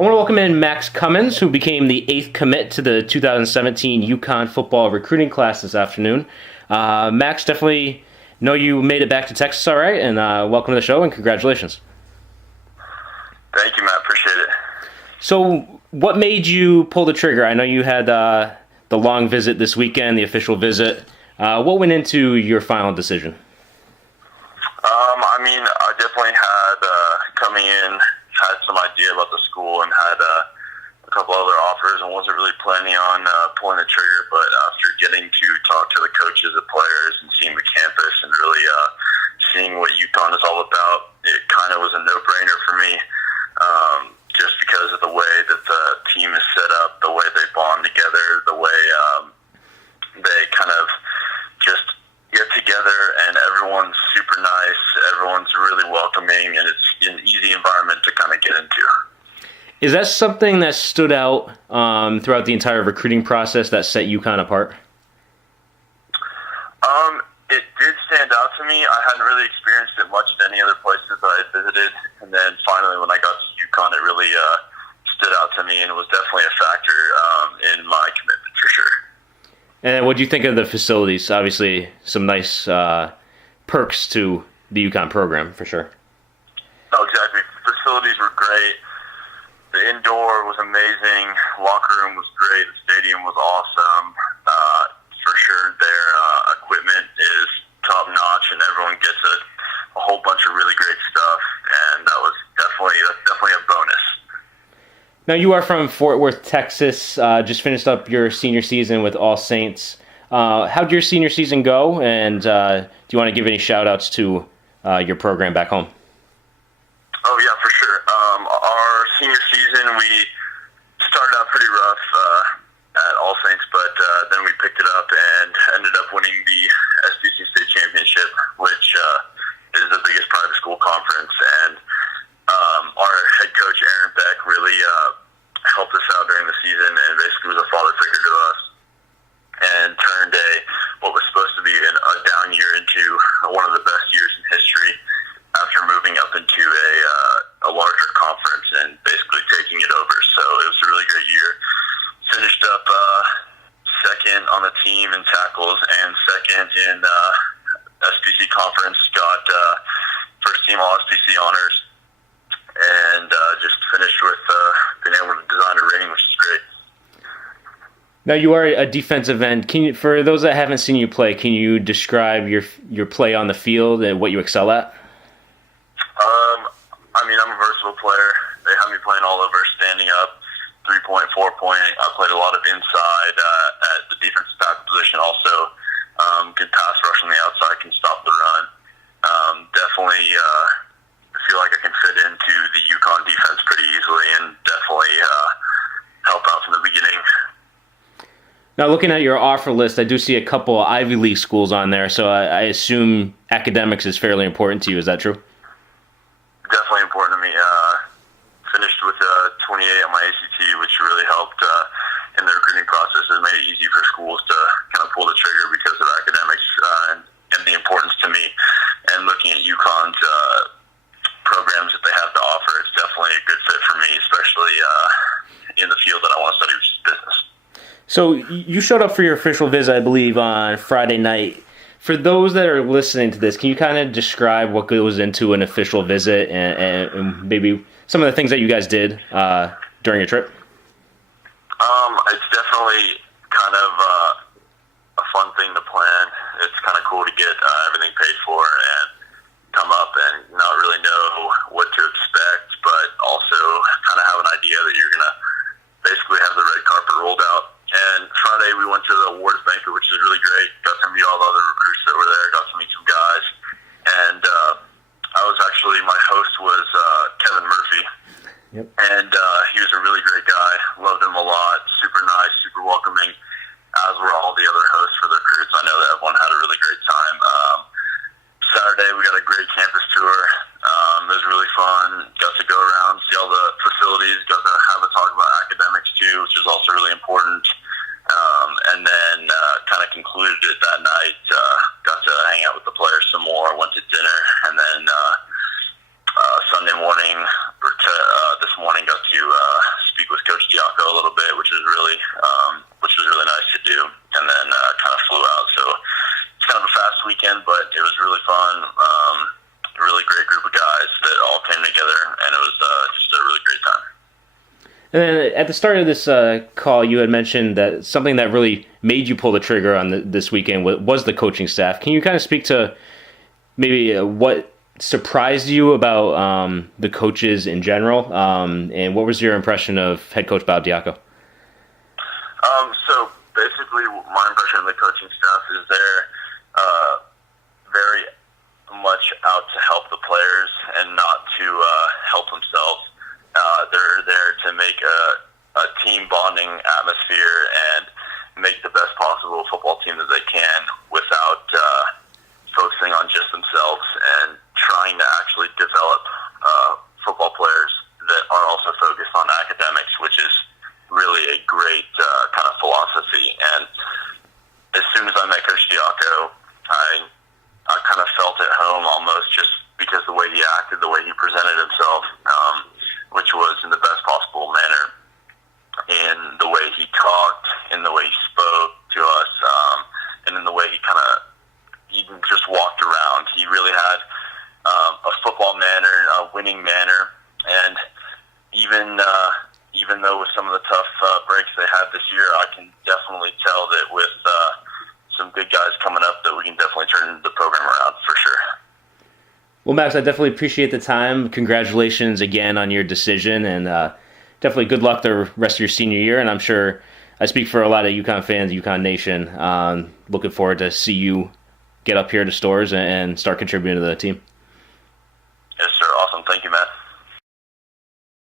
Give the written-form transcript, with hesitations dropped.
I want to welcome in Max Cummins, who became the 8th commit to the 2017 UConn football recruiting class this afternoon. Max, definitely know you made it back to Texas all right, and welcome to the show, and congratulations. Thank you, Matt. Appreciate it. So what made you pull the trigger? I know you had the long visit this weekend, the official visit. What went into your final decision? I definitely had, coming in, had some idea about the school and had a couple other offers and wasn't really planning on pulling the trigger, but after getting to talk to the coaches, the players, and seeing the campus and really seeing what UConn is all about, it kind of was a no-brainer for me, just because of the way that the team is set up, the way they bond together, the way they kind of just get together, and everyone's super nice, everyone's really welcoming, and it's an easy environment to kind of get into. Is that something that stood out throughout the entire recruiting process that set UConn apart? It did stand out to me. I hadn't really experienced it much at any other places that I visited, and then finally when I got to UConn, it really stood out to me, and it was definitely a factor in my commitment for sure. And what do you think of the facilities? Obviously, some nice perks to the UConn program, for sure. Oh, exactly. Facilities were great. The indoor was amazing. Locker room was great. The stadium was awesome. For sure, their equipment is top-notch, and everyone gets a whole bunch of really great stuff, and that's definitely a bonus. Now, you are from Fort Worth, Texas. Just finished up your senior season with All Saints. How'd your senior season go? And do you want to give any shout-outs to your program back home? Oh, yeah, for sure. Our senior season, we started out pretty rough at All Saints, but then we picked it up and ended up winning the SBC State Championship, which is the biggest private school conference. And our head coach, Aaron Beck, really helped us out during the season and basically was a father figure to us and turned what was supposed to be a down year into one of the best years in history after moving up into a larger conference and basically taking it over. So it was a really great year. Finished up second on the team in tackles and second in SBC conference, got first team all SBC honors, and just finished with being able to design a ring, which is great. Now, you are a defensive end. For those that haven't seen you play, can you describe your play on the field and what you excel at? I'm a versatile player. They have me playing all over, standing up, 3-point, 4-point. I played a lot of inside at the defensive tackle position also. Can pass rush on the outside, can stop the run. Definitely feel like I can fit into the UConn defense pretty easily and definitely help out from the beginning. Now, looking at your offer list, I do see a couple Ivy League schools on there, so I assume academics is fairly important to you. Is that true? Definitely important to me. Finished with 28 on my ACT, which really helped in the recruiting process. It made it easy for schools to kind of pull the trigger because of academics and the importance to me. And looking at UConn's programs that they have to offer, it's definitely a good fit for me, especially in the field that I want to study, which is business. So you showed up for your official visit, I believe, on Friday night. For those that are listening to this, can you kind of describe what goes into an official visit and maybe some of the things that you guys did during your trip? It's definitely kind of a fun thing to plan. It's kind of cool to get everything paid for and come up and not really know what to expect, but also kind of have an idea that you're going to basically have the red carpet rolled out. And Friday we went to the awards banquet, which is really great. Got to meet all the other recruits that were there. Got to meet some guys. And my host was Kevin Murphy. Yep. And he was a really great guy. Loved him a lot. Super nice, super welcoming, as were all the other hosts for the recruits. I know that everyone had a really great time. Saturday we got a great campus tour. It was really fun. Got to go around, see all the facilities. Got to have a talk about academics too, which is also really important. And then kind of concluded it that night. Got to hang out with the players some more. Went to dinner, and then Sunday morning this morning got to And then at the start of this call, you had mentioned that something that really made you pull the trigger on this weekend was the coaching staff. Can you kind of speak to maybe what surprised you about the coaches in general, and what was your impression of head coach Bob Diaco? So basically, my impression of the coaching staff is they're very much out to help the players and not to help themselves. They're there to make a team bonding atmosphere and make the best possible football team that they can without focusing on just themselves, and trying to actually develop football players that are also focused on academics, which is really a great kind of philosophy. And as soon as I met Coach Diaco, I kind of felt at home almost, just because the way he acted, the way he presented himself, which was in the best possible manner, in the way he talked, in the way he spoke to us, and in the way he just walked around. He really had a football manner, a winning manner, and even though with some of the tough breaks they had this year, I can definitely tell that with some good guys coming up, that we can definitely turn the program around for sure. Well, Max, I definitely appreciate the time. Congratulations again on your decision, and definitely good luck the rest of your senior year. And I'm sure I speak for a lot of UConn fans, UConn Nation. Looking forward to see you get up here to Stores and start contributing to the team. Yes, sir. Awesome. Thank you, Matt.